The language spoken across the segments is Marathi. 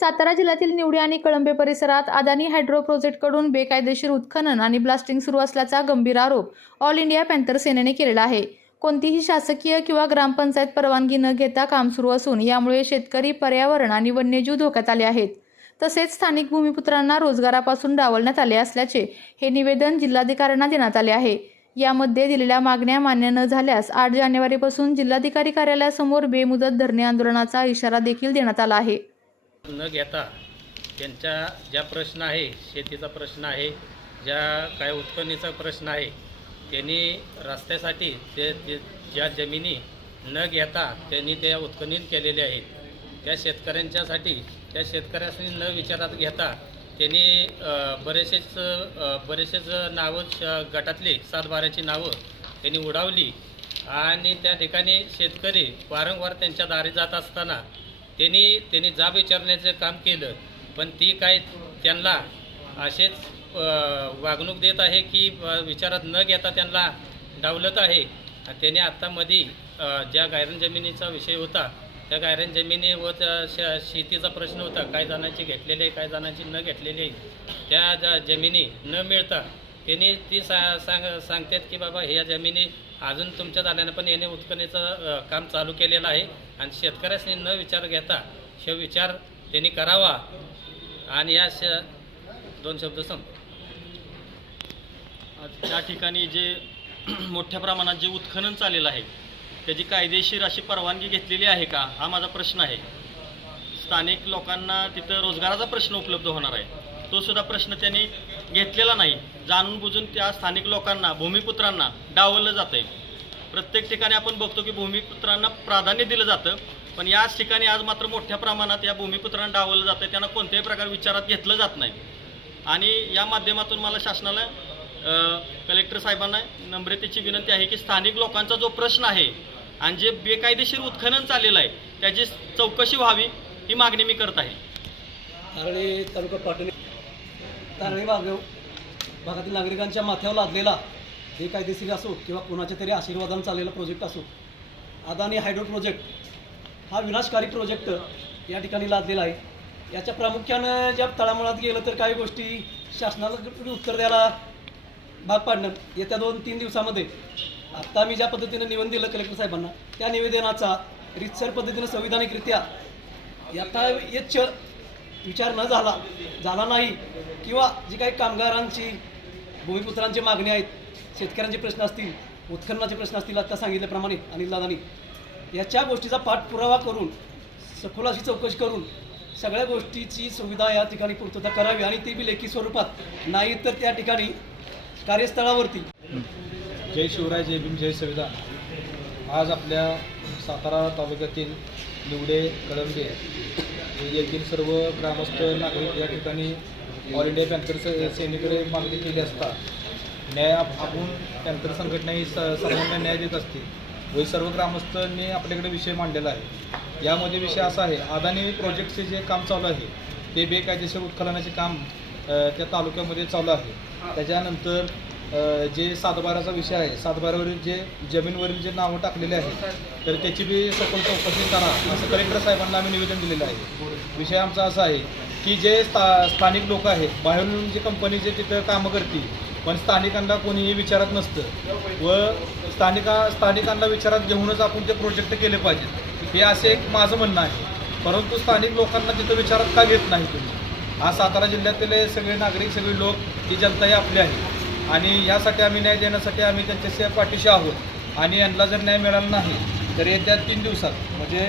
सातारा जिल्ह्यातील निवडी आणि कळंबे परिसरात अदानी हायड्रो प्रोजेक्टकडून बेकायदेशीर उत्खनन आणि ब्लास्टिंग सुरू असल्याचा गंभीर आरोप ऑल इंडिया पॅन्थर सेनेने केलेला आहे. कोणतीही शासकीय किंवा ग्रामपंचायत परवानगी न घेता काम सुरू असून यामुळे शेतकरी पर्यावरण आणि वन्यजीव धोक्यात आले आहेत. तसेच स्थानिक भूमिपुत्रांना रोजगारापासून डावलण्यात आले असल्याचे हे निवेदन जिल्हाधिकाऱ्यांना देण्यात आले आहे. यामध्ये दिलेल्या मागण्या मान्य न झाल्यास आठ जानेवारीपासून जिल्हाधिकारी कार्यालयासमोर बेमुदत धरणे आंदोलनाचा इशारा देखील देण्यात आला आहे. न घेता त्यांच्या ज्या प्रश्न आहे शेतीचा प्रश्न आहे ज्या काय उत्पन्नीचा प्रश्न आहे त्यांनी रस्त्यासाठी ते ज्या जमिनी न घेता त्यांनी त्या उत्खनन केलेल्या आहेत. त्या शेतकऱ्यांच्यासाठी त्या शेतकऱ्यांनी न विचारात घेता त्यांनी बरेचसेच बरेचसेच नावं श- गटातली सातबाऱ्याची नावं त्यांनी उडावली. आणि त्या ठिकाणी शेतकरी वारंवार त्यांच्या दारी जात असताना त्यांनी त्यांनी जाब विचारण्याचं काम केलं. पण ती काय त्यांना असेच वागणूक देत आहे की विचारात न घेता त्यांना डावलत आहे. त्याने आत्तामध्ये ज्या गायरन जमिनीचा विषय होता त्या गायरन जमिनी व त्या श शेतीचा प्रश्न होता. काय जणांची घेतलेली आहे काय जणांची न घेतलेली आहे. त्या जमिनी न मिळता त्यांनी ती सा सांग सांगतात की बाबा ह्या जमिनी अजून तुमच्या झाल्यानं पण याने उत्खनेचं काम चालू केलेलं आहे. आणि शेतकऱ्यासनी न विचार घेता हे विचार त्यांनी करावा. आणि या श दोन शब्द संप त्या ठिकाणी जे मोठ्या प्रमाणात जे उत्खनन चाललेलं आहे त्याची कायदेशीर अशी परवानगी घेतलेली आहे का? हा माझा प्रश्न आहे. स्थानिक लोकांना तिथं रोजगाराचा प्रश्न उपलब्ध होणार आहे. तो सुद्धा प्रश्न त्यांनी घेतलेला नाही. जाणून बुजून त्या स्थानिक लोकांना भूमिपुत्रांना डावललं जातं आहे प्रत्येक ठिकाणी आपण बघतो की भूमिपुत्रांना प्राधान्य दिलं जातं पण याच ठिकाणी आज मात्र मोठ्या प्रमाणात या भूमिपुत्रांना डावलं जातं आहे त्यांना कोणत्याही प्रकारे विचारात घेतलं जात नाही. आणि या माध्यमातून मला शासनाला कलेक्टर साहेबांना नम्रतेची विनंती आहे की स्थानिक लोकांचा जो प्रश्न आहे आणि जे बेकायदेशीर उत्खनन चाललेलं आहे त्याची चौकशी व्हावी ही मागणी मी करत आहे. तालुका पाटील तारळी भाग भागातील नागरिकांच्या माथ्यावर लादलेला बेकायदेशीर असो किंवा कोणाच्या तरी आशीर्वादानं चाललेला प्रोजेक्ट असो अदानी हायड्रो प्रोजेक्ट हा विनाशकारी प्रोजेक्ट या ठिकाणी लादलेला आहे. याच्या प्रामुख्यानं ज्या तळामुळात गेलं तर काही गोष्टी शासनाला उत्तर द्यायला भाग पाडणं येत्या दोन तीन दिवसामध्ये आत्ता मी ज्या पद्धतीनं निवेदन दिलं कलेक्टर साहेबांना त्या निवेदनाचा रितसर पद्धतीनं संविधानिकरित्या याचा यच्छ विचार न झाला झाला नाही किंवा जी काही कामगारांची भूमिपुत्रांची मागणी आहेत शेतकऱ्यांचे प्रश्न असतील उत्खननाचे प्रश्न असतील आता सांगितल्याप्रमाणे अनिल दादानी याच्या गोष्टीचा पाठपुरावा करून सखोल अशी चौकशी करून सगळ्या गोष्टीची सुविधा या ठिकाणी पूर्तता करावी आणि ती बी लेखी स्वरूपात नाही तर त्या ठिकाणी कार्यस्थळावरती. जय शिवराय जय भीम जय संविधान आज आपल्या सातारा तालुक्यातील निवडे कळंबे. येथील सर्व ग्रामस्थ नागरिक या ठिकाणी ऑल इंडिया पॅन्थर सेनेकडे मागणी केली असता न्याय आपण पॅन्थर संघटना ही स सर्वांना न्याय देत असते. व हे सर्व ग्रामस्थांनी आपल्याकडे विषय मांडलेला आहे. यामध्ये विषय असा आहे अदानी प्रोजेक्टचे जे काम चालू आहे ते बेकायदेशीर उत्खननाचे काम त्या तालुक्यामध्ये चालू आहे. त्याच्यानंतर जे सातबाराचा विषय आहे सातबारावरील जे जमीनवरील जे नावं टाकलेले आहेत तर त्याची बी सखोल चौकशी करा. असं कलेक्टर साहेबांना आम्ही निवेदन दिलेलं आहे. विषय आमचा असा आहे की जे स्था स्थानिक लोक आहेत बाहेरून जे कंपनी जे तिथं कामं करतील पण स्थानिकांना कोणीही विचारत नसतं. व स्थानिका स्थानिकांना विचारात घेऊनच आपण ते प्रोजेक्ट केले पाहिजेत. हे असे एक माझं म्हणणं आहे. परंतु स्थानिक लोकांना तिथं विचारात का घेत नाही तुम्ही? हा सातारा जिल्ह्यातले सगळे नागरिक सगळे लोक ही जनता ही आपली आहे. आणि यासाठी आम्ही न्याय देण्यासाठी आम्ही त्यांच्या पाठीशी आहोत. आणि यांना जर न्याय मिळाला नाही तर येत्या तीन दिवसात म्हणजे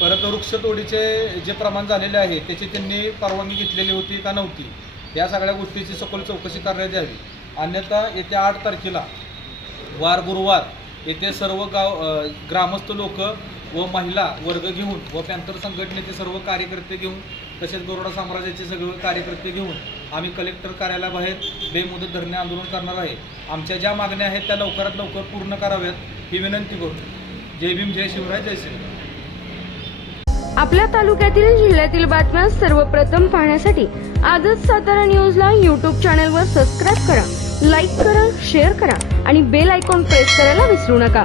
परत वृक्षतोडीचे जे प्रमाण झालेले आहे त्याची त्यांनी परवानगी घेतलेली होती का नव्हती या सगळ्या गोष्टीची सखोल चौकशी करण्यात यावी. अन्यथा येत्या आठ तारखेला वार गुरुवार येथे सर्व गाव ग्रामस्थ लोक व महिला वर्ग घेऊन व पॅन्थर संघटनेचे सर्व कार्यकर्ते घेऊन तसेच गरोडा साम्राज्याचे सगळे कार्यकर्ते घेऊन आम्ही कलेक्टर कार्यालयाबाहेर बेमुदत धरणे आंदोलन करणार आहे. आमच्या ज्या मागण्या आहेत त्या लवकरात लवकर पूर्ण कराव्यात ही विनंती करतो जय भीम जय शिवराय जय श्रीराम आपल्या तालुक्यातील जिल्ह्यातील बातम्या सर्वप्रथम पाहण्यासाठी आजच सातारा न्यूजला यूट्यूब चॅनलवर सबस्क्राईब करा लाईक करा शेअर करा आणि बेल आयकॉन प्रेस करायला विसरू नका.